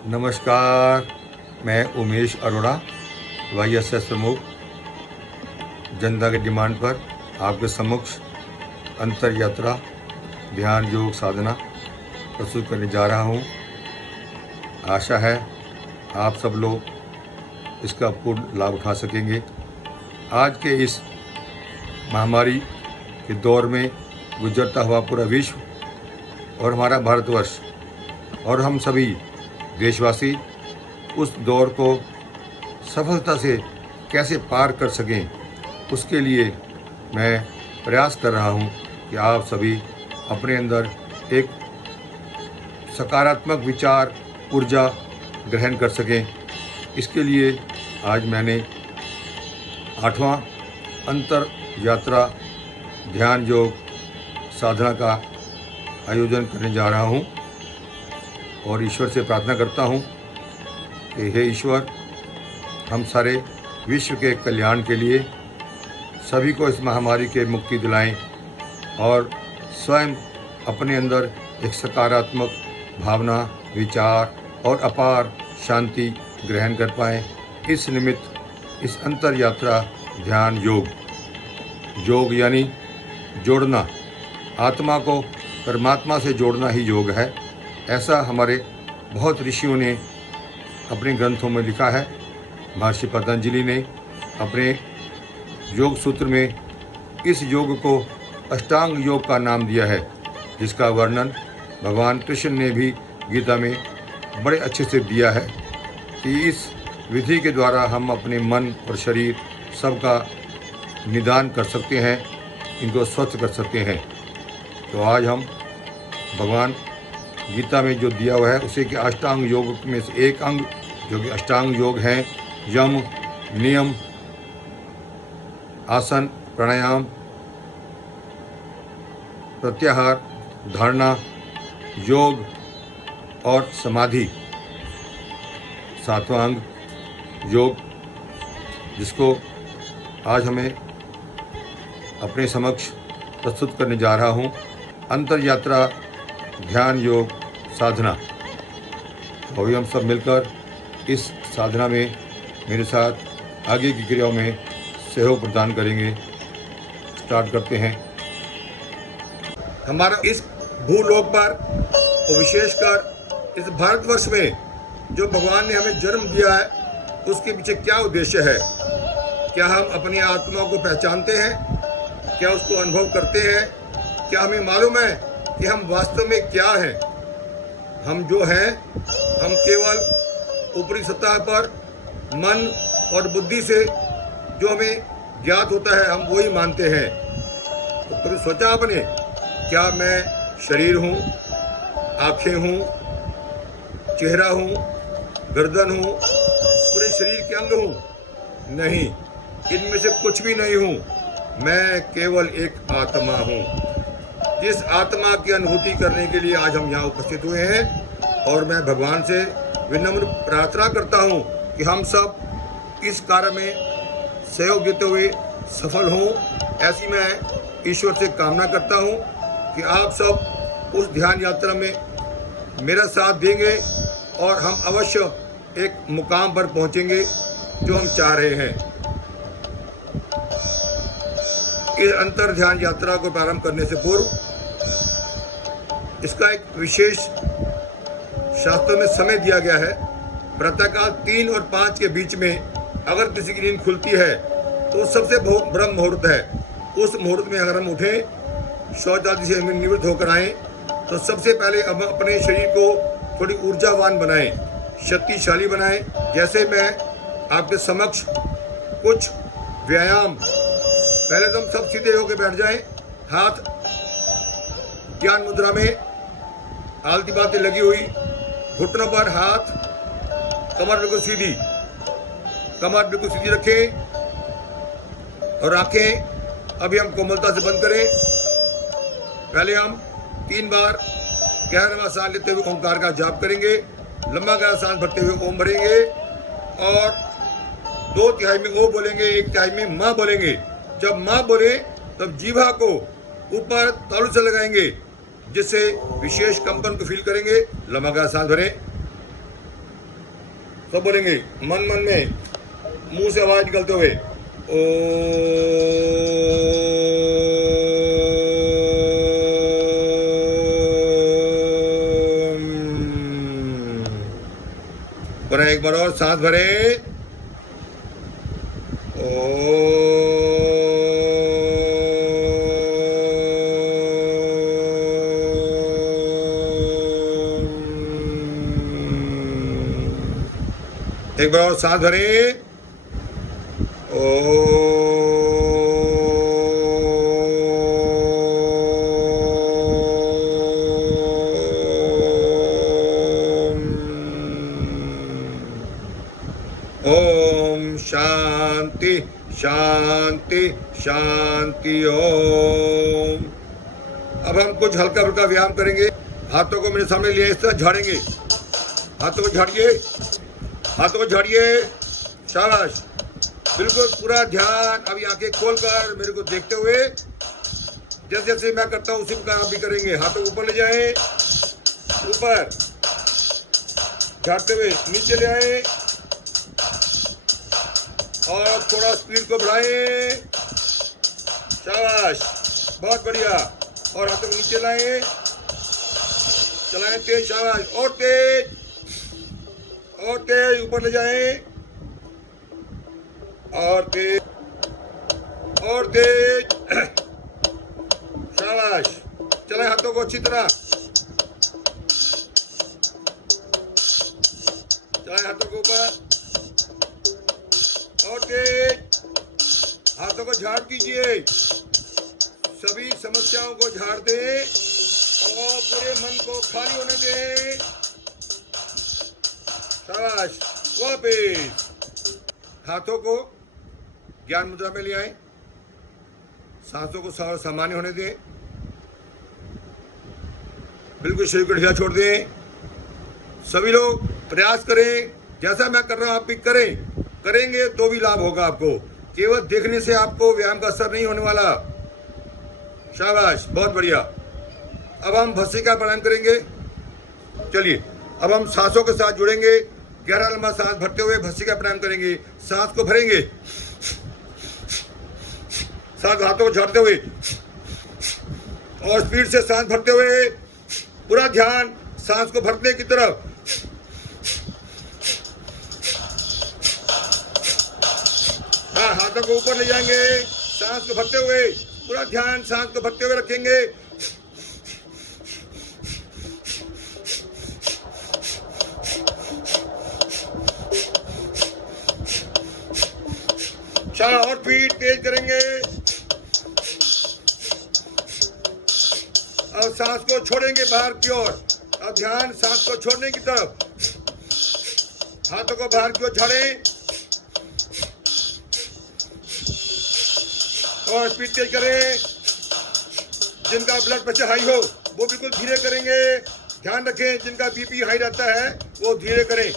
नमस्कार, मैं उमेश अरोड़ा, YSS प्रमुख, जनता की डिमांड पर आपके समक्ष अंतर यात्रा ध्यान योग साधना प्रस्तुत करने जा रहा हूँ। आशा है आप सब लोग इसका पूर्ण लाभ उठा सकेंगे। आज के इस महामारी के दौर में गुजरता हुआ पूरा विश्व और हमारा भारतवर्ष और हम सभी देशवासी उस दौर को सफलता से कैसे पार कर सकें, उसके लिए मैं प्रयास कर रहा हूं कि आप सभी अपने अंदर एक सकारात्मक विचार ऊर्जा ग्रहण कर सकें। इसके लिए आज मैंने 8वां अंतर यात्रा ध्यान योग साधना का आयोजन करने जा रहा हूं और ईश्वर से प्रार्थना करता हूं कि हे ईश्वर, हम सारे विश्व के कल्याण के लिए सभी को इस महामारी के मुक्ति दिलाएं और स्वयं अपने अंदर एक सकारात्मक भावना, विचार और अपार शांति ग्रहण कर पाएं। इस निमित्त इस अंतर यात्रा ध्यान योग यानी जोड़ना, आत्मा को परमात्मा से जोड़ना ही योग है। ऐसा हमारे बहुत ऋषियों ने अपने ग्रंथों में लिखा है। महर्षि पतंजलि ने अपने योग सूत्र में इस योग को अष्टांग योग का नाम दिया है, जिसका वर्णन भगवान कृष्ण ने भी गीता में बड़े अच्छे से दिया है कि इस विधि के द्वारा हम अपने मन और शरीर सबका निदान कर सकते हैं, इनको स्वस्थ कर सकते हैं। तो आज हम भगवान गीता में जो दिया हुआ है उसी के अष्टांग योग में से एक अंग जो कि अष्टांग योग हैं, यम, नियम, आसन, प्राणायाम, प्रत्याहार, धारणा, योग और समाधि। 7वां अंग योग, जिसको आज हमें अपने समक्ष प्रस्तुत करने जा रहा हूँ। अंतर यात्रा ध्यान योग साधना। अभी हम सब मिलकर इस साधना में मेरे साथ आगे की क्रियाओं में सहयोग प्रदान करेंगे। स्टार्ट करते हैं। हमारा इस भूलोक पर और विशेषकर इस भारतवर्ष में जो भगवान ने हमें जन्म दिया है, उसके पीछे क्या उद्देश्य है? क्या हम अपनी आत्मा को पहचानते हैं? क्या उसको अनुभव करते हैं? क्या हमें मालूम है कि हम वास्तव में क्या हैं? हम जो हैं, हम केवल ऊपरी सतह पर मन और बुद्धि से जो हमें ज्ञात होता है हम वही मानते हैं। तो कभी सोचा आपने, क्या मैं शरीर हूँ, आँखें हूँ, चेहरा हूँ, गर्दन हूँ, पूरे शरीर के अंग हूँ? नहीं, इनमें से कुछ भी नहीं हूँ। मैं केवल एक आत्मा हूँ। जिस आत्मा की अनुभूति करने के लिए आज हम यहाँ उपस्थित हुए हैं और मैं भगवान से विनम्र प्रार्थना करता हूँ कि हम सब इस कार्य में सहयोग देते हुए सफल हों। ऐसी मैं ईश्वर से कामना करता हूँ कि आप सब उस ध्यान यात्रा में मेरा साथ देंगे और हम अवश्य एक मुकाम पर पहुँचेंगे जो हम चाह रहे हैं। इस अंतर ध्यान यात्रा को प्रारंभ करने से पूर्व इसका एक विशेष शास्त्र में समय दिया गया है। प्रातःकाल 3 और 5 के बीच में अगर किसी की नींद खुलती है तो सबसे ब्रह्म मुहूर्त है। उस मुहूर्त में अगर हम उठें, शौच आदि से हम निवृत्त होकर आएँ, तो सबसे पहले हम अपने शरीर को थोड़ी ऊर्जावान बनाएं, शक्तिशाली बनाएं। जैसे मैं आपके समक्ष कुछ व्यायाम, पहले तो हम सब सीधे होकर बैठ जाएं, हाथ ज्ञान मुद्रा में, आलती बातें लगी हुई, घुटनों पर हाथ, कमर बिल्कुल सीधी, रखें और आंखें अभी हम कोमलता से बंद करें। पहले हम 3 बार गहरा सांस लेते हुए ओंकार का जाप करेंगे, लंबा गहरा सांस भरते हुए ओम भरेंगे और 2 तिहाई में ओ बोलेंगे, 1 तिहाई में माँ बोलेंगे। जब माँ बोले तब जीवा को ऊपर तालू से लगाएंगे, जिससे विशेष कंपन को फील करेंगे। लंबा गहरा सांस भरें सब बोलेंगे मन मन में, मुंह से आवाज निकलते हुए, ओ। एक बार और सांस भरे, एक बार और सांस भरे, ओम। ओम शांति शांति शांति ओम। अब हम कुछ हल्का फुल्का व्यायाम करेंगे। हाथों को मेरे सामने लिए इस तरह झाड़ेंगे। हाथों को झाड़िए, हाथों को झाड़िए, शाबाश। बिल्कुल पूरा ध्यान अभी आंखें खोलकर मेरे को देखते हुए, जैसे जैसे मैं करता हूँ उसी प्रकार आप भी करेंगे। हाथों ऊपर ले जाएं, ऊपर झाड़ते हुए नीचे ले आए और थोड़ा स्पीड को बढ़ाएं, शाबाश, बहुत बढ़िया। और हाथों को नीचे लाएं, चलाएं तेज, शाबाश, और तेज और तेज, ऊपर ले जाएं, और तेज और तेज, शाबाश। चलाएं हाथों को अच्छी तरह, चलाएं हाथों को ऊपर और तेज। हाथों को झाड़ दीजिए, सभी समस्याओं को झाड़ दें और पूरे मन को खाली होने दें, शाबाश। वापिस हाथों को ज्ञान मुद्रा में ले आए, सांसों को सामान्य होने दें, बिल्कुल शरीर को ढीला छोड़ दें। सभी लोग प्रयास करें, जैसा मैं कर रहा हूं आप भी करें। करेंगे तो भी लाभ होगा आपको, केवल देखने से आपको व्यायाम का असर नहीं होने वाला, शाबाश, बहुत बढ़िया। अब हम भस्त्रिका प्राणायाम करेंगे। चलिए अब हम सांसों के साथ जुड़ेंगे। गहरा लंबा सांस भरते हुए भस्त्रिका प्राणायाम करेंगे। सांस को भरेंगे, सांस हाथों को झाड़ते हुए और स्पीड से सांस भरते हुए, पूरा ध्यान सांस को भरने की तरफ। हाँ, हाथों को ऊपर ले जाएंगे, सांस को भरते हुए, पूरा ध्यान सांस को भरते हुए रखेंगे। और स्पीड तेज करेंगे और सांस को छोड़ेंगे बाहर की ओर। अब ध्यान सांस को छोड़ने की तरफ। हाथों को बाहर की ओर झाड़ें और स्पीड तेज करें। जिनका ब्लड प्रेशर हाई हो वो बिल्कुल धीरे करेंगे। ध्यान रखें, जिनका बीपी हाई रहता है वो धीरे करें।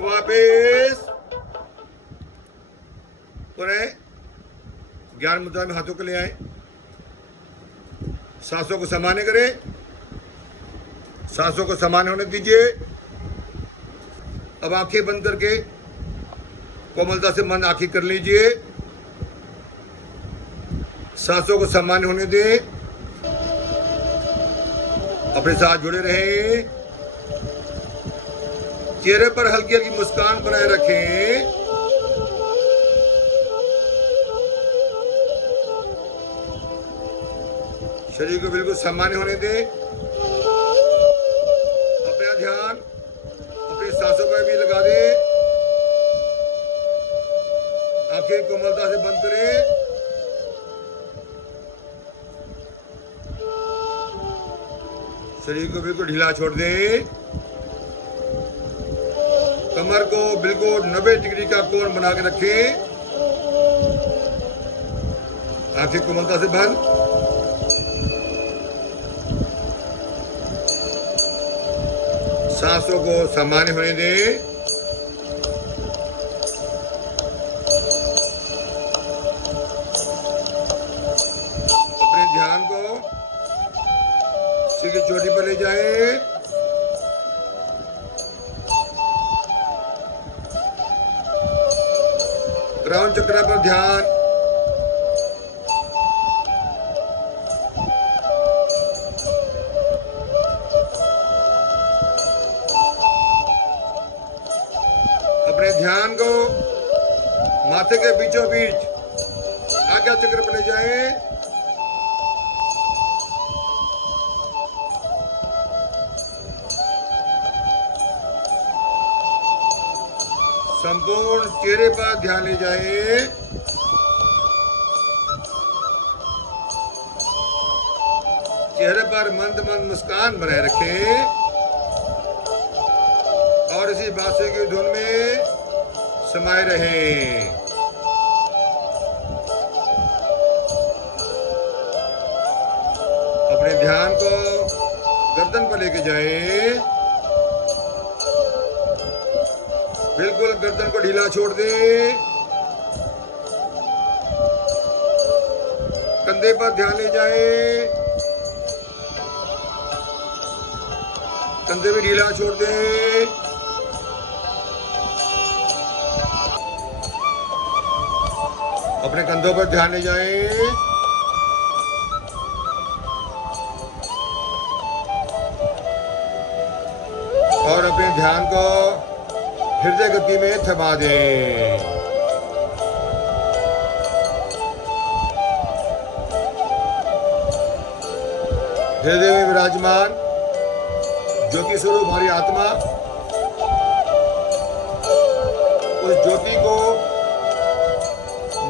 वापस पुनः ज्ञान मुद्रा में हाथों को ले आए, सांसों को सामान्य करें, सांसों को सामान्य होने दीजिए। अब आंखें बंद करके कोमलता से मन आंखें कर लीजिए, सांसों को सामान्य होने दें, अपने साथ जुड़े रहें। चेहरे पर हल्की हल्की मुस्कान बनाए रखें। शरीर को बिल्कुल सामान्य होने दें। अपना ध्यान अपनी सांसों पर भी लगा दें। आंखें कोमलता से बंद करें। शरीर को बिल्कुल ढीला छोड़ दें। कमर को बिल्कुल 90 डिग्री का कोण बना के रखें। आंखें कोमलता से बंद। सांसों को सामान्य होने दें। अपने ध्यान को सिर की चोटी पर ले जाएं। क्राउन चक्र पर ध्यान। अपने ध्यान को माथे के बीचों बीच आज्ञा चक्र पर ले जाएं। संपूर्ण चेहरे पर ध्यान ले जाएं। चेहरे पर मंद मंद मुस्कान बनाए रखें और इसी बांसुरी की धुन में समाये रहें। अपने ध्यान को गर्दन पर लेके जाएं। बिल्कुल गर्दन को ढीला छोड़ दें। कंधे पर ध्यान ले जाएं। कंधे भी ढीला छोड़ दें। अपने कंधों पर ध्यान ले जाएं। और अपने ध्यान को हृदय गति में थमा दें। हृदय में विराजमान ज्योति स्वरूप हमारी आत्मा, उस ज्योति को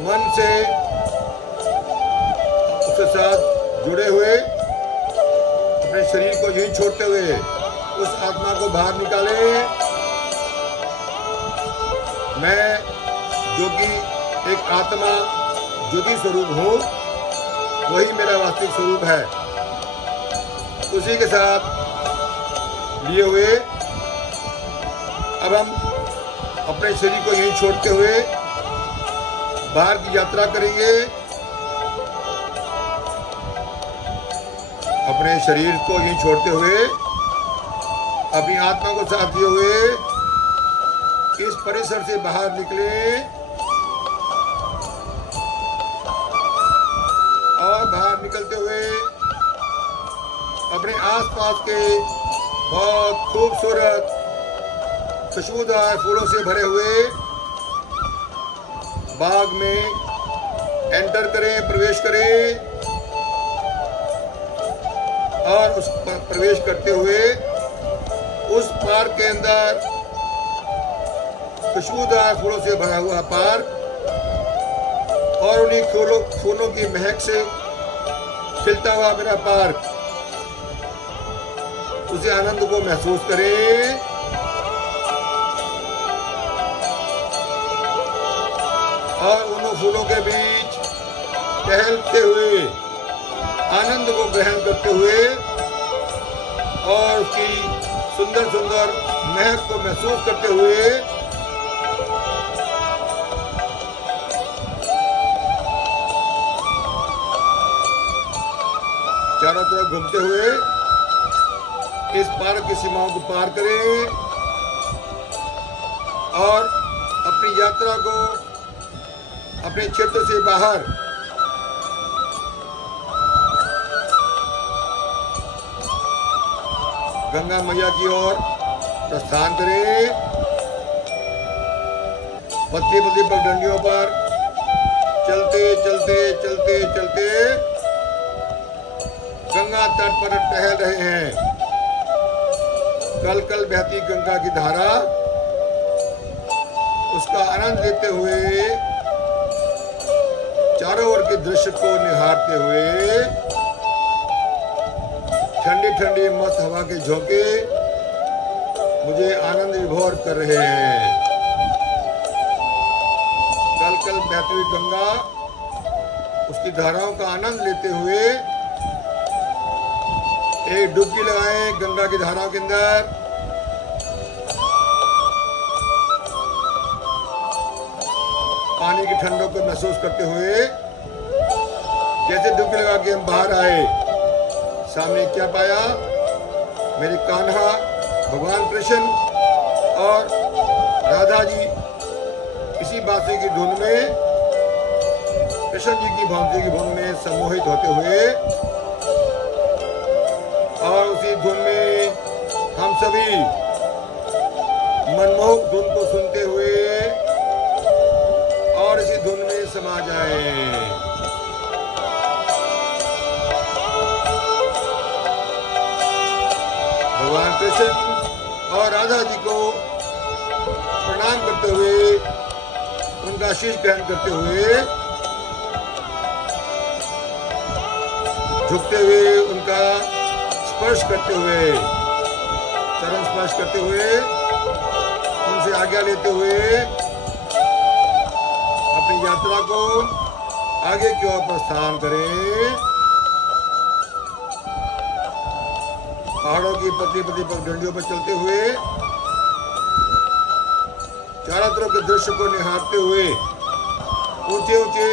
मन से उसके साथ जुड़े हुए अपने शरीर को यहीं छोड़ते हुए उस आत्मा को बाहर निकालें। मैं जो कि एक आत्मा ज्योति स्वरूप हूँ, वही मेरा वास्तविक स्वरूप है। उसी के साथ लिए हुए अब हम अपने शरीर को यहीं छोड़ते हुए बाहर की यात्रा करेंगे। अपने शरीर को यहीं छोड़ते हुए अपनी आत्मा को साथ लिए हुए इस परिसर से बाहर निकले और बाहर निकलते हुए अपने आसपास के बहुत खूबसूरत खुशबूदार फूलों से भरे हुए बाग में एंटर करें, प्रवेश करें और उस पर प्रवेश करते हुए उस पार्क के अंदर खुशबूदार फूलों से भरा हुआ पार्क और उन्हीं फूलों की महक से खिलता हुआ मेरा पार्क, उसे आनंद को महसूस करें। और उन फूलों के बीच टहलते हुए आनंद को ग्रहण करते हुए और उसकी सुंदर सुंदर महक को महसूस करते हुए चारों तरफ घूमते हुए इस पार्क की सीमाओं को पार करें और अपनी यात्रा को अपने क्षेत्र से बाहर गंगा मैया की ओर प्रस्थान करें। पतली पतली पगडंडियों पर चलते चलते चलते चलते गंगा तट पर टहल रहे हैं। कल कल बहती गंगा की धारा, उसका आनंद लेते हुए चारों ओर के दृश्य को निहारते हुए ठंडी ठंडी मस्त हवा के झोंके मुझे आनंद विभोर कर रहे हैं। कल कल बहती हुई गंगा, उसकी धाराओं का आनंद लेते हुए एक डुबकी लगाएं गंगा की धाराओं के अंदर। पानी की ठंडक को महसूस करते हुए जैसे डुबकी लगा के हम बाहर आए, सामने क्या पाया? मेरे कान्हा भगवान कृष्ण और राधा जी इसी बांसुरी की धुन में, कृष्ण जी की बांसुरी की धुन में सम्मोहित होते हुए और उसी धुन में हम सभी मनमोहक धुन को सुनते हुए और इसी धुन में समा जाए। भगवान कृष्ण और राधा जी को प्रणाम करते हुए, उनका शीश ग्रहण करते हुए, झुकते हुए, उनका स्पर्श करते हुए, चरण स्पर्श करते हुए, उनसे आज्ञा लेते हुए अपनी यात्रा को आगे की ओर प्रस्थान करें। पहाड़ों की पतली पतली पगडंडियों पर चलते हुए, चारों तरफ के दृश्य को निहारते हुए, ऊंचे ऊंचे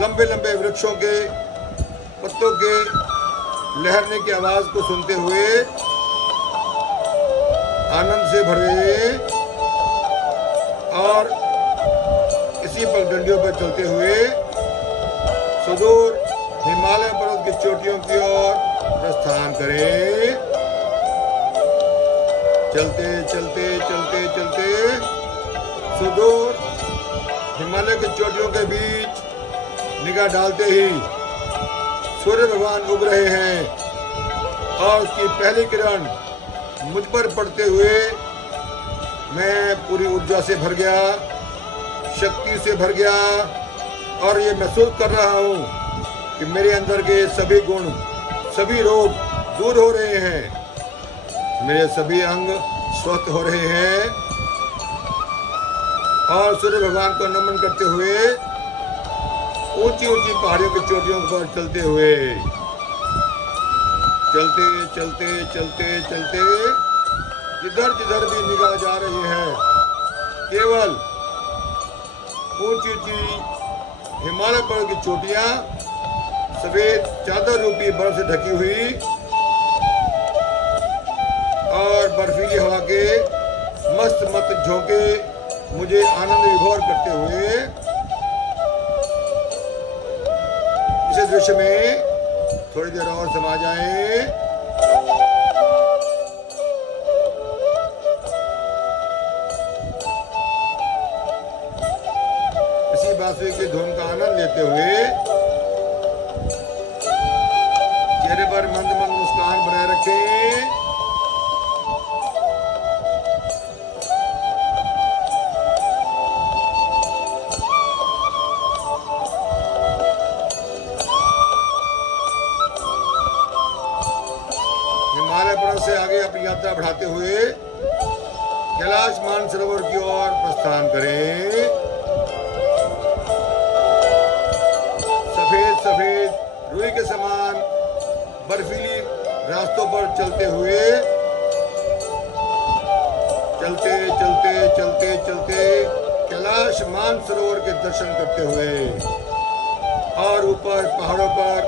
लंबे लंबे वृक्षों के पत्तों के लहरने की आवाज को सुनते हुए आनंद से भरे और इसी पगडंडियों पर चलते हुए सुदूर हिमालय पर्वत की चोटियों की ओर प्रस्थान करें। चलते चलते चलते चलते सुदूर हिमालय की चोटियों के बीच निगाह डालते ही सूर्य भगवान उग रहे हैं और उसकी पहली किरण मुझ पर पड़ते हुए मैं पूरी ऊर्जा से भर गया, शक्ति से भर गया और ये महसूस कर रहा हूँ कि मेरे अंदर के सभी गुण, सभी रोग दूर हो रहे हैं, मेरे सभी अंग स्वस्थ हो रहे हैं। और सूर्य भगवान को नमन करते हुए ऊंची ऊंची पहाड़ियों की चोटियों पर चलते हुए, चलते चलते चलते चलते जिधर जिधर भी निगाह जा रही है, केवल ऊंची ऊंची हिमालय पर्वत की चोटियां सफेद चादर रूपी बर्फ से ढकी हुई और बर्फीली हवा के मस्त मस्त झोंके मुझे आनंद विभोर करते हुए इस दृश्य में थोड़ी देर और समा जाएं। इसी बांसुरी की धुन का आनंद लेते हुए चेहरे पर मंद मंद मुस्कान बनाए रखें। हिमालय पर्वत से आगे अपनी यात्रा बढ़ाते हुए कैलाश मानसरोवर की ओर प्रस्थान करें। सफेद सफेद रुई के समान बर्फीली रास्तों पर चलते हुए, चलते चलते चलते चलते कैलाश मानसरोवर के दर्शन करते हुए और ऊपर पहाड़ों पर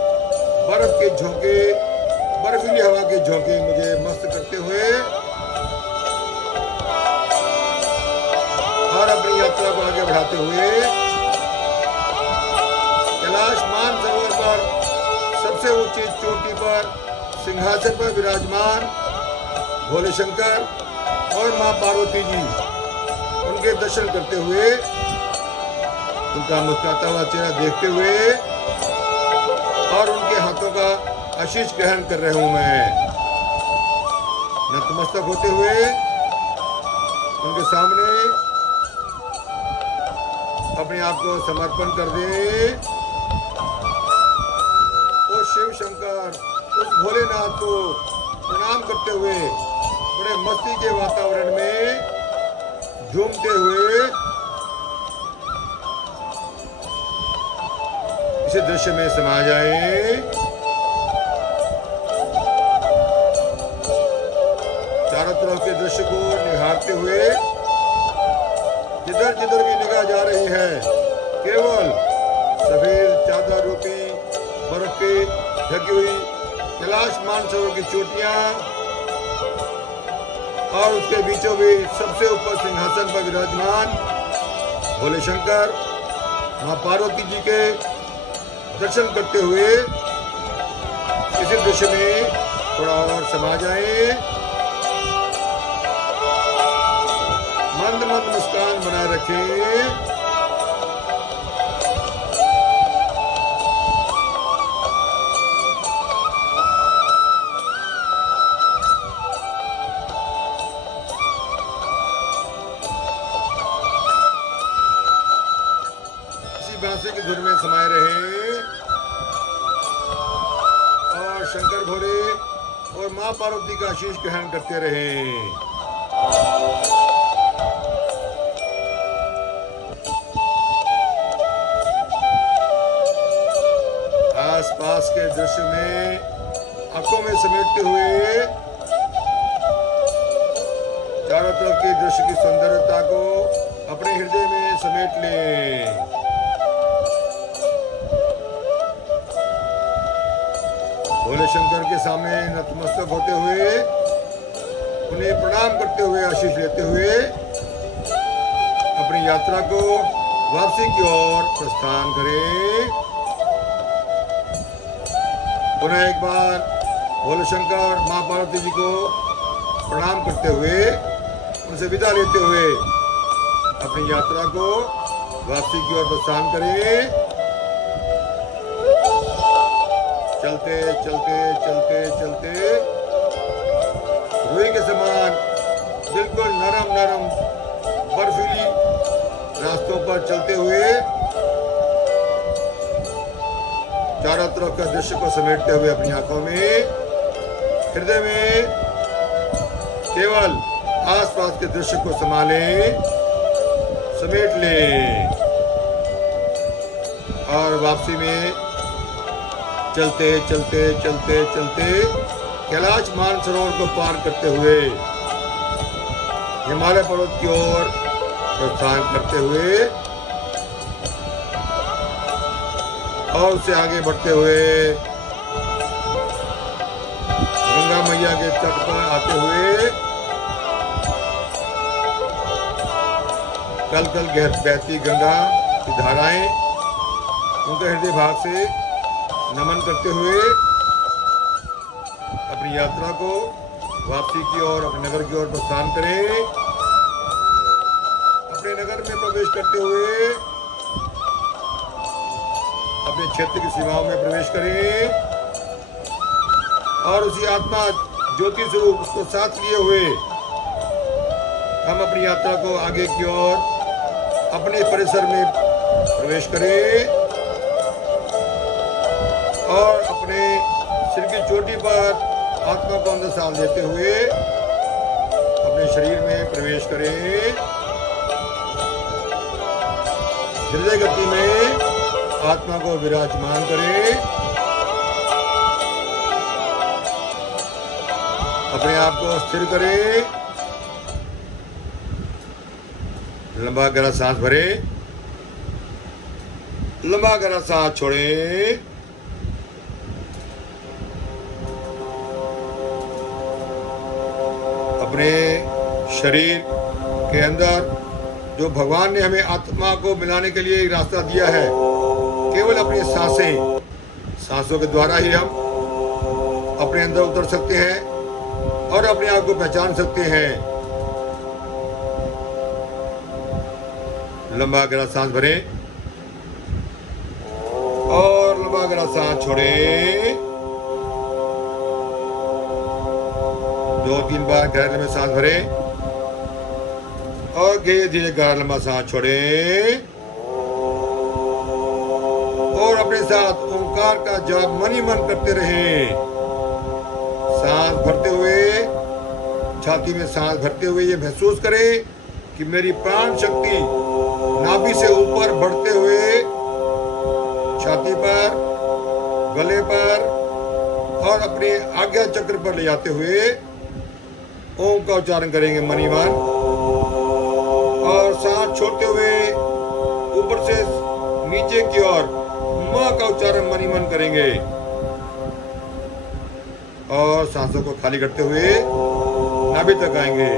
बर्फ के झोंके, बर्फीली हवा के झोंके मुझे मस्त करते हुए और अपनी यात्रा को आगे बढ़ाते हुए कैलाश मानसरोवर पर सबसे ऊंची चोटी पर सिंहासन पर विराजमान भोले शंकर और मां पार्वती जी, उनके दर्शन करते हुए, उनका मुस्कुराता हुआ चेहरा देखते हुए और उनके हाथों का आशीष ग्रहण कर रहे हूं मैं। नतमस्तक होते हुए उनके सामने अपने आप को समर्पण कर दे। ओ शिव शंकर, उस भोलेनाथ को प्रणाम करते हुए बड़े मस्ती के वातावरण में झूमते हुए इस दृश्य में समा जाए। चारों तरफ के दृश्य को निहारते हुए जिधर जिधर भी निगाह जा रही है, केवल सफेद चादर रूपी बर्फ की ढकी हुई कैलाश मानसरोवर की चोटियां और उसके बीचों बीच सबसे ऊपर सिंहासन पर विराजमान भोले शंकर मां पार्वती जी के दर्शन करते हुए इसी दृश्य में थोड़ा और समा जाए। मंद मंद मुस्कान बनाए रखें। बांसुरी की धुन में समाये रहे और शंकर भोले और मां पार्वती का आशीष ग्रहण करते रहे। आसपास के दृश्य में आंखों में समेटते हुए चारों तरफ के दृश्य की सुंदरता को अपने हृदय में समेट लें। भोले शंकर के सामने नतमस्तक होते हुए उन्हें प्रणाम करते हुए आशीष लेते हुए अपनी यात्रा को वापसी की ओर प्रस्थान करें। पुनः एक बार भोले शंकर मां पार्वती जी को प्रणाम करते हुए उनसे विदा लेते हुए अपनी यात्रा को वापसी की ओर प्रस्थान करें। चलते चलते चलते चलते रुई के समान बिल्कुल नरम नरम बर्फीली रास्तों पर चलते हुए चारों तरफ का दृश्य को समेटते हुए अपनी आंखों में हृदय में केवल आसपास के दृश्य को संभालें, समेट लें और वापसी में चलते चलते चलते चलते कैलाश मानसरोवर को पार करते हुए हिमालय पर्वत की ओर प्रस्थान करते हुए और उससे आगे बढ़ते हुए गंगा मैया के तट पर आते हुए कल कल बहती गंगा की धाराएं उनके हृदय भाग से नमन करते हुए अपनी यात्रा को वापसी की ओर अपने नगर की ओर प्रस्थान करें। अपने नगर में प्रवेश करते हुए अपने क्षेत्र की सीमाओं में प्रवेश करें और उसी आत्मा ज्योति स्वरूप उसको साथ लिए हुए हम अपनी यात्रा को आगे की ओर अपने परिसर में प्रवेश करें और अपने सिर की चोटी पर आत्मा को अंदर साल देते हुए अपने शरीर में प्रवेश करें। हृदय गति में आत्मा को विराजमान करें। अपने आप को स्थिर करें। लंबा गहरा सांस भरें, लंबा गहरा सांस छोड़ें। अपने शरीर के अंदर जो भगवान ने हमें आत्मा को मिलाने के लिए एक रास्ता दिया है, केवल अपनी सांसों के द्वारा ही हम अपने अंदर उतर सकते हैं और अपने आप को पहचान सकते हैं। लंबा गहरा सांस भरें और लंबा गहरा सांस छोड़ें। 2-3 बार गहरे लंबे सांस भरें और धीरे धीरे गहरा लंबा सांस छोड़ें और अपने साथ ओंकार का जाप मन ही मन करते रहें। सांस भरते हुए छाती में सांस भरते हुए ये महसूस करें कि मेरी प्राण शक्ति नाभि से ऊपर बढ़ते हुए छाती पर, गले पर और अपने आज्ञा चक्र पर ले जाते हुए ओम का उच्चारण करेंगे मनी मन और सांस छोड़ते हुए ऊपर से नीचे की ओर मां का उच्चारण मनी मन करेंगे। और सांसों को खाली करते हुए नाभि तक आएंगे।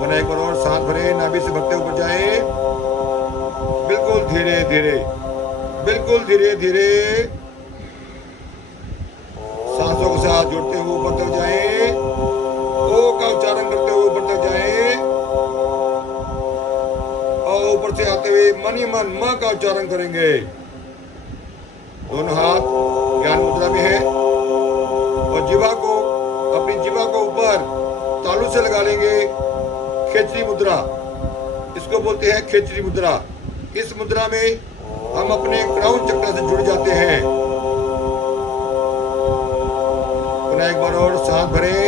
पुनः एक बार और सांस भरें, नाभि से भरते ऊपर जाएं, बिल्कुल धीरे धीरे, बिल्कुल धीरे धीरे सांसों के साथ जुड़ते हुए ऊपर तक जाएं। ओ का उच्चारण करते हुए ऊपर तक जाएं और ऊपर से आते हुए मन ही मन मां का उच्चारण करेंगे। दोनों हाथ ज्ञान मुद्रा में है और जीवा को, अपनी जीवा को ऊपर तालू से लगा लेंगे। खेचरी मुद्रा, इसको बोलते हैं खेचरी मुद्रा। इस मुद्रा में हम अपने क्राउन चक्र से जुड़ जाते हैं। पुनः एक बार और सांस भरें,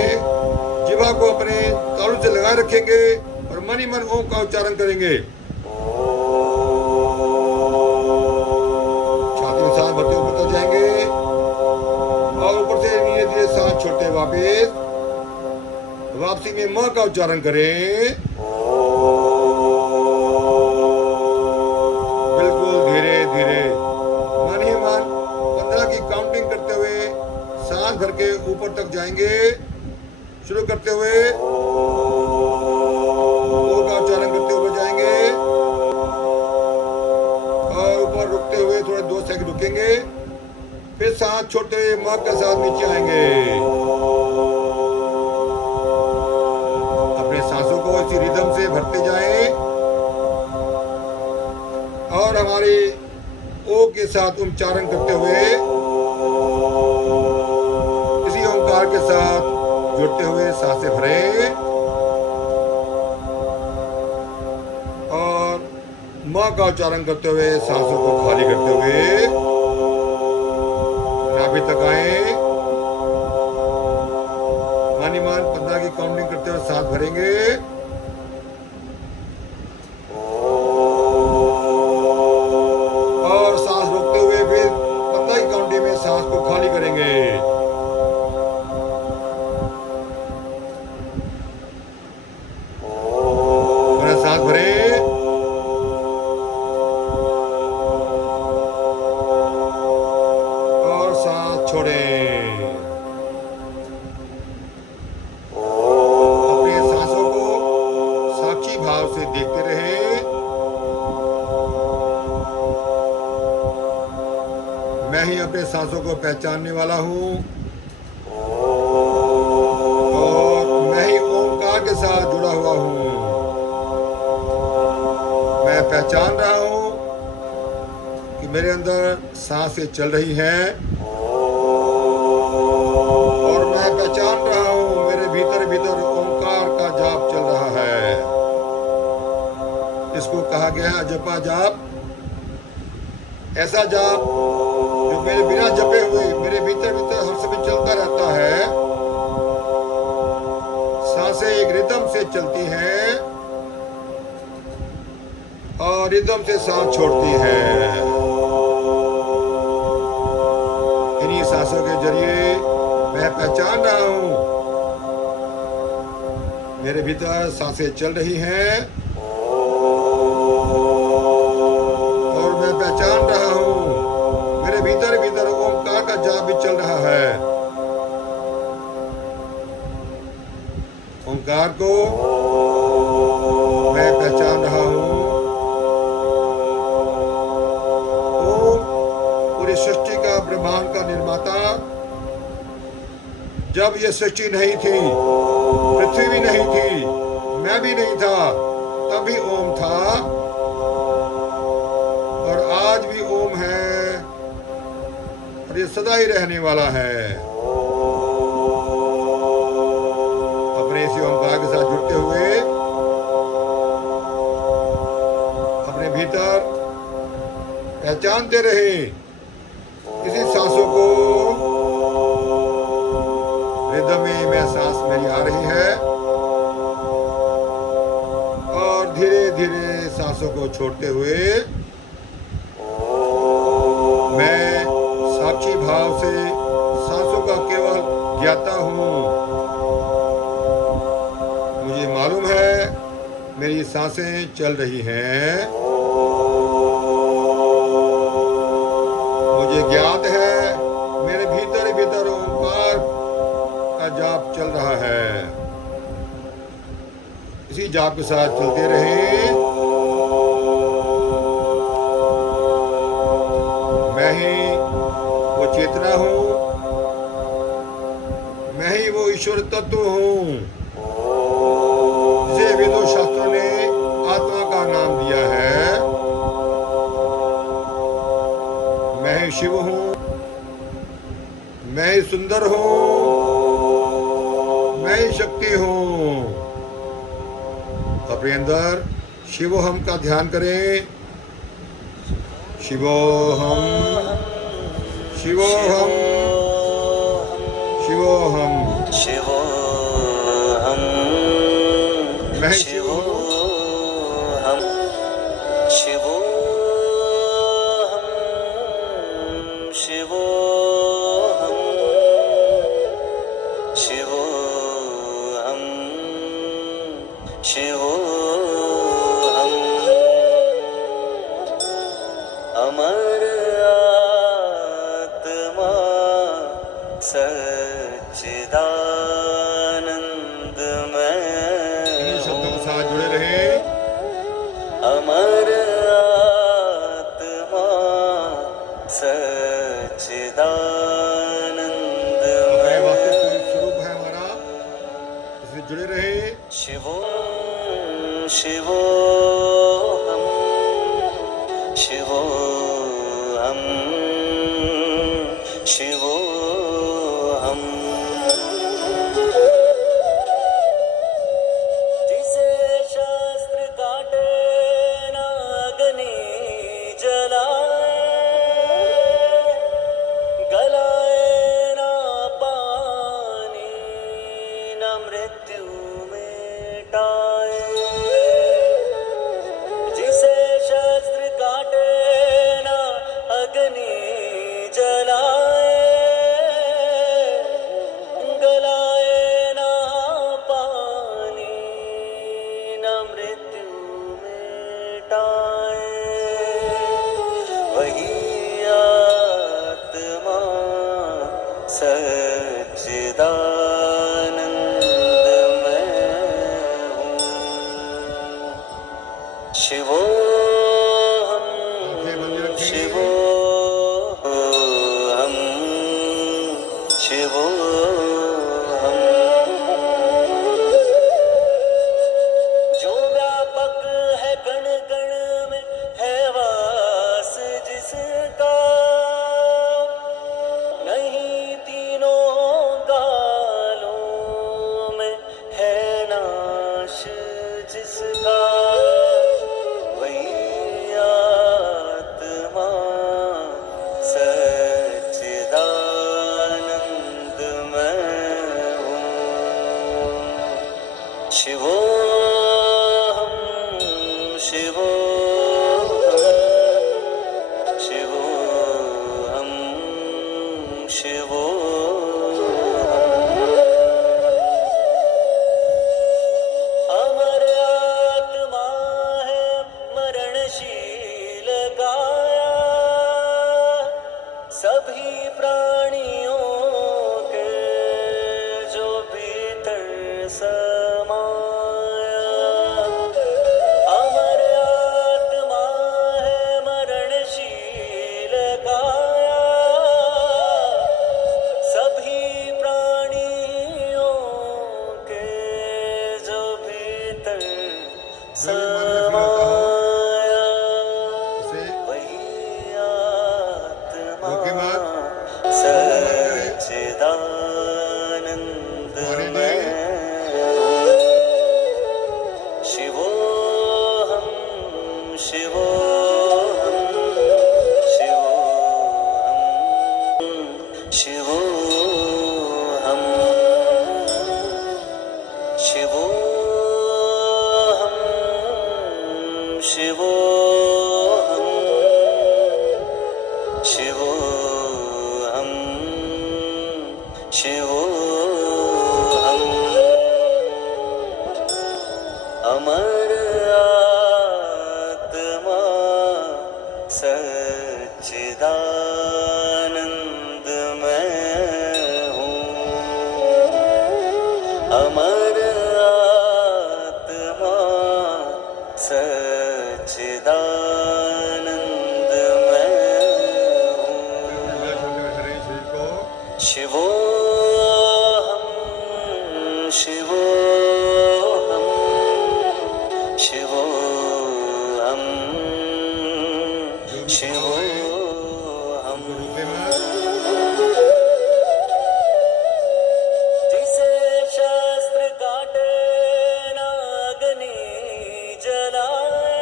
जीवा को अपने तालू से लगाए रखेंगे और मन ही मन ओम का उच्चारण करेंगे। छाती में सांस भरते ऊपर तक जाएंगे और ऊपर से धीरे धीरे सांस छोड़ते वापसी में म का उच्चारण करें। बिल्कुल धीरे धीरे मन ही मन 15 की काउंटिंग करते हुए सांस भर के ऊपर तक जाएंगे। शुरू करते हुए ओ का उच्चारण करते हुए जाएंगे और ऊपर रुकते हुए थोड़े 2 सेकंड रुकेंगे, फिर सांस छोड़ते हुए म के साथ नीचे आएंगे। अपने सांसों को इसी रिदम से भरते जाएं और हमारे ओ के साथ उच्चारण करते हुए इसी ओंकार के साथ जुड़ते हुए सांसें भरें और मां का उच्चारण करते हुए सांसों को खाली करते हुए नाभि तक आए। मन ही मन 15 की काउंटिंग करते हुए सांस भरेंगे और सांस रोकते हुए फिर 15 की काउंटिंग में सांस को खाली करेंगे। सांस भरें और सांस छोड़ें। अपने सांसों को साक्षी भाव से देखते रहें। मैं ही अपने सांसों को पहचानने वाला हूं और मैं ही ओंकार के साथ जुड़ा हुआ हूं। मैं पहचान रहा हूं कि मेरे अंदर सांसें चल रही हैं और मैं पहचान रहा हूं मेरे भीतर भीतर ओंकार का जाप चल रहा है। इसको कहा गया है जपा जाप, ऐसा जाप जो मेरे बिना जपे हुए मेरे भीतर भीतर हर समय चलता रहता है। सांसें एक रिदम से चलती हैं और रिदम से सांस छोड़ती है। इन्हीं सांसों के जरिए मैं पहचान रहा हूं मेरे भीतर सांसें चल रही हैं और मैं पहचान रहा हूं मेरे भीतर भीतर ओंकार का जाप भी चल रहा है। ओंकार को मैं पहचान रहा हूं। पूरी सृष्टि का, ब्रह्मांड का निर्माता। जब ये सृष्टि नहीं थी, पृथ्वी भी नहीं थी, मैं भी नहीं था, तब भी ओम था और आज भी ओम है और ये सदा ही रहने वाला है। अपने इसी ओंकार के साथ जुड़ते हुए अपने भीतर पहचानते रहे इसी सांसों को। रिदम में सांस मेरी आ रही है और धीरे धीरे सांसों को छोड़ते हुए मैं साक्षी भाव से सांसों का केवल ज्ञाता हूं। मुझे मालूम है मेरी सांसें चल रही हैं। मुझे ज्ञात है मेरे भीतर भीतर ओंकार चल रहा है। इसी जाप के साथ चलते रहें। मैं ही वो चेतना हूँ, मैं ही वो ईश्वर तत्व हूँ जिसे वेदों शास्त्रों ने आत्मा का नाम दिया है। मैं ही शिव हूँ, मैं ही सुंदर हूँ, मैं ही शक्ति हूँ। अपने अंदर शिवोहम का ध्यान करें। शिवोहम, शिवोहम, शिवोहम, शिवोहम, मैं शिवोहम, शिवोहम, शिवोहम, शिवोहम, शिवोहम, अमर आत्मा सच्चिदानंद में इन्हीं शब्दों के साथ जुड़े रहे। अमर आत्मा सच्चिदानंद अपने में वास्तविक स्वरूप है हमारा, इसमें जुड़े रहे। शिवो शिवोहम, शिवोहम, शिवोहम, जिसे शास्त्र काटे ना अग्नि जलाए, गलाए ना पानी न मृत्यु मिटाए। जिसे शास्त्र काटे ना अग्नि जलाए, गलाए ना पानी न मृत्यु मिटाए। वही आत्मा सच्चिदानंद में हूँ। शिवोहम, आंखें बंद रखें। शिवोहम, शिवोहम, जो व्यापक है कण कण में, है वास जिसका, नहीं तीनों कालों में है नाश जिसका। वही आत्मा सच्चिदानंद में हूँ। शिवोहम, शिवोहम, शिवोहम, शिवोहम, अमर आत्मा है मरणशील काया, सभी प्राणियों के जो भीतर समाया। अमर आत्मा है मरणशील काया, सभी प्राणियों के जो भीतर जो भी मन में फील होता हो समाया। उसे वही आत्मा रोके मत, सच्चिदानंद आने में दें। हूँ। शिवोहम, शिवोहम, शिवोहम, शिवोहम, शिवोहम, शिवोहम, शिवोहम, शिवोहम, अमर आत्मा सच्चिदानंद में हूँ। अमर आत्मा सच्चिदानंद मैं हूँ। शिवोऽहं शिवोऽहं शिवोऽहं शिवोऽहं। जिसे शास्त्र काटे ना अग्नि जलाए,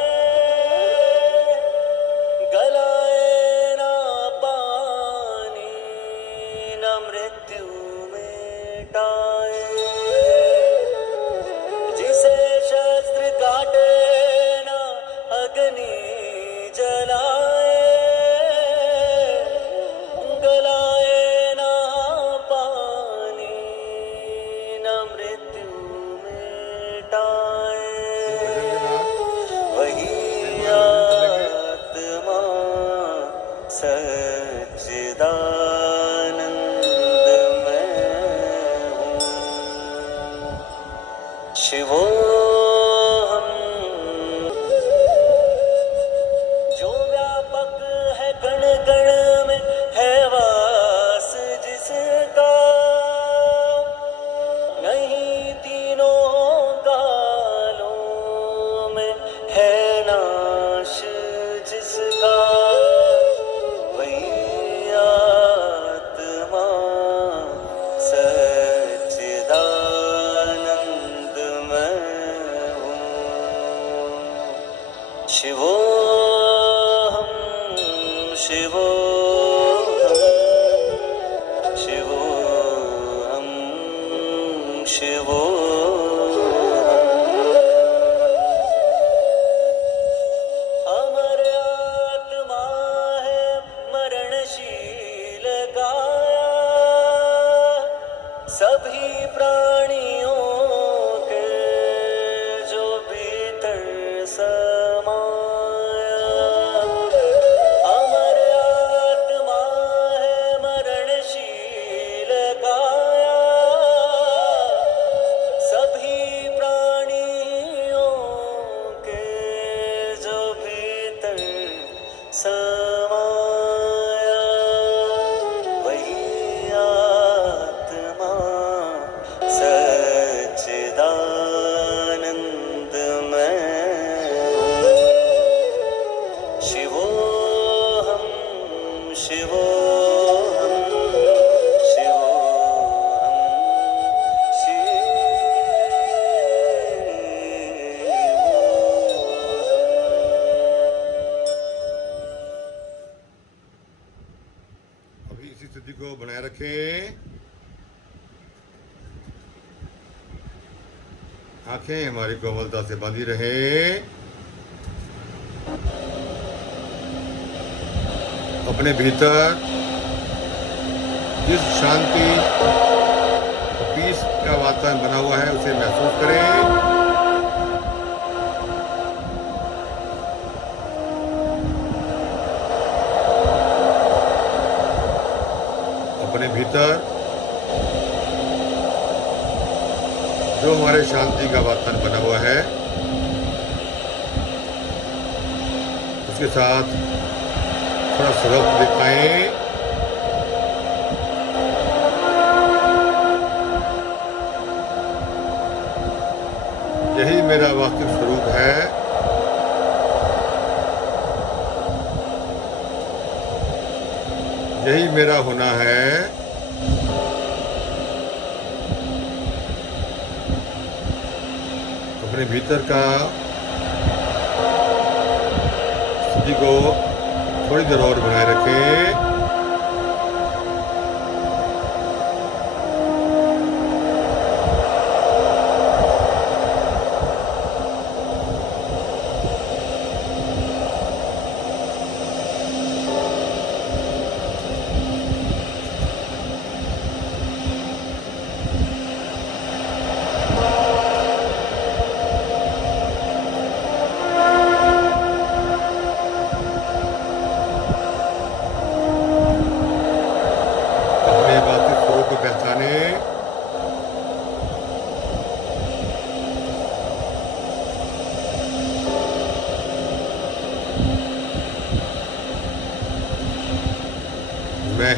गलाए ना पानी न मृत्यु मिटाए। जिसे शास्त्र काटे ना अग्नि जलाए, गलाए ना पानी न मृत्यु मिटाए। वही आत्मा सच्चिदानंद मैं हूँ। शिवोऽहं जो व्यापक है कण कण में, है वास जिसका, नहीं तीनों कालों में है नाश जिसका। वही आत्मा सच्चिदानंद मैं हूँ। शिवोऽहं शिवोऽहं शिवोऽहं शिवोऽहं। अमर आत्मा है मरणशील काया, सभी प्राणियों के जो भीतर समाया। अमर आत्मा है मरणशील काया, सभी प्राणियों के जो भीतर समाया। वही आत्मा सच्चिदानंद मैं हूँ। शिवोऽहं शिवोऽहं शिवोऽहं। अभी इसी स्थिति को बनाए रखें। आंखें हमारी कोमलता से बंधी रहें। अपने भीतर जिस शांति पीस का वातावरण बना हुआ है उसे महसूस करें। अपने भीतर जो हमारे शांति का वातावरण बना हुआ है उसके साथ थोड़ा स्वरूप दिखाएं। यही मेरा वास्तविक स्वरूप है। यही मेरा होना है। अपने भीतर का स्थिति को थोड़ी देर और बनाए रखें।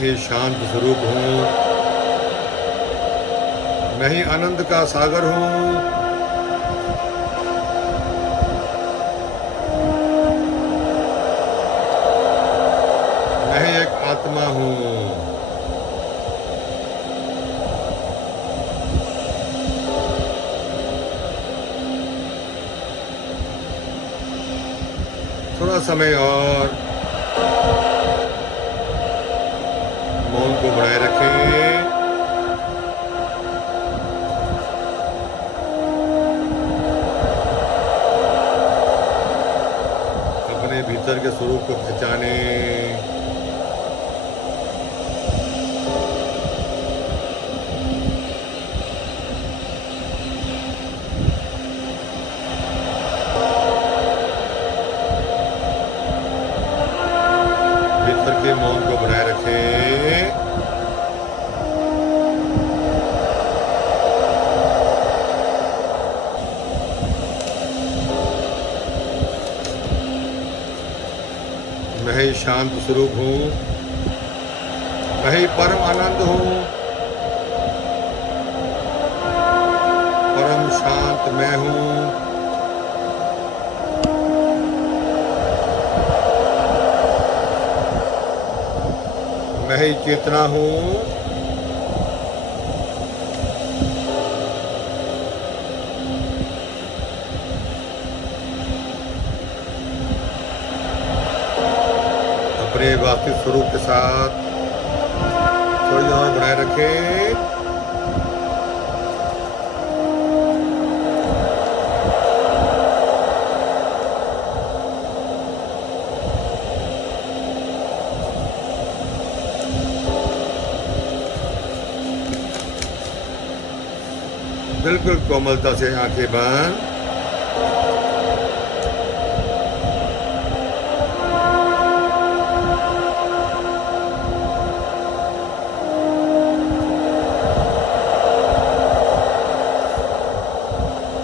ही शांत स्वरूप हूँ, मैं ही आनंद का सागर हूँ, मैं ही एक आत्मा हूँ। थोड़ा समय और मौन को बनाए रखें। अपने भीतर के स्वरूप को पहचाने। भीतर के मौन को बनाए रखें। मैं ही शांत स्वरूप हूँ, मैं ही परम आनंद हूँ, परम शांत मैं हूँ। मैं ही चेतना हूँ, अपने वास्तविक स्वरूप के साथ थोड़ी देर और बनाए रखें। बिल्कुल कोमलता से आंखें बंद।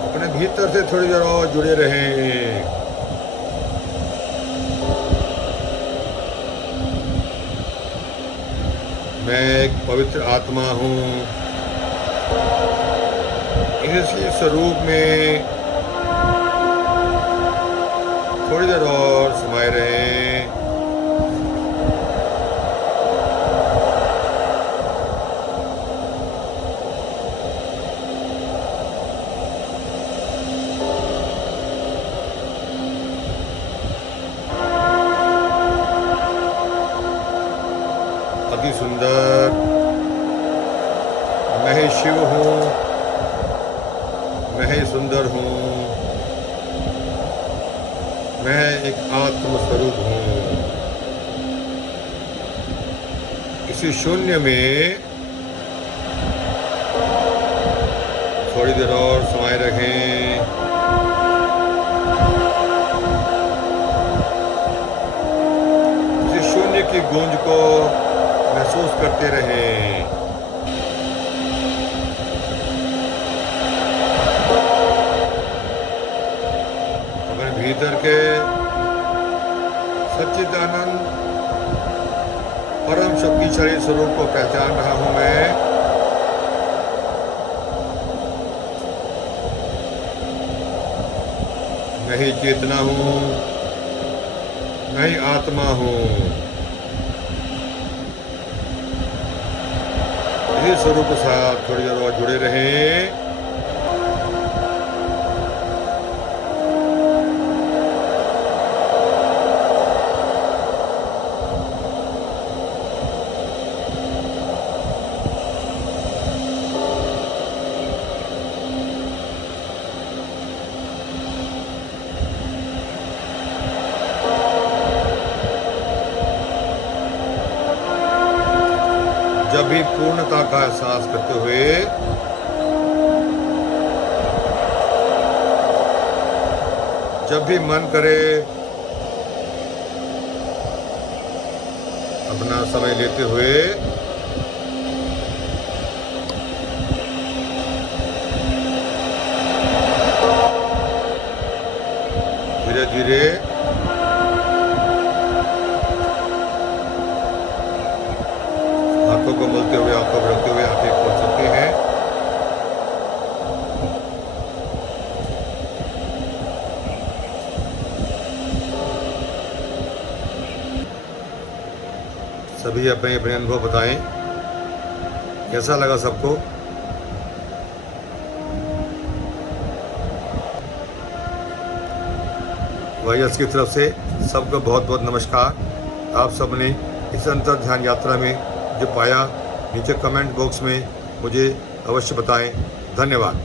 अपने भीतर से थोड़ी देर और जुड़े रहें। मैं एक पवित्र आत्मा हूँ, इसी स्वरूप में थोड़ी देर और समाये रहें। अति सुंदर मैं ही शिव हूँ, मैं ही सुंदर हूँ, मैं एक आत्म स्वरूप हूँ। इसी शून्य में थोड़ी देर और समाये रहें। इसी शून्य की गूंज को महसूस करते रहें। अपने भीतर के सच्चिदानंद परम शक्तिशाली स्वरूप को पहचान रहा हूं मैं। मैं ही चेतना हूं, मैं ही आत्मा हूं। इसी स्वरूप के साथ थोड़ी देर और जुड़े रहें। जब भी पूर्णता का एहसास करते हुए जब भी मन करे अपना समय लेते हुए धीरे धीरे हाथों को मलते हुए, आंखों को रखते हुए आंखें खोल सकते हैं। सभी अपने अपने अनुभव बताएं, कैसा लगा सबको। वायस की तरफ से सबको बहुत बहुत नमस्कार। आप सबने इस अंतर ध्यान यात्रा में जो पाया नीचे कमेंट बॉक्स में मुझे अवश्य बताएं। धन्यवाद।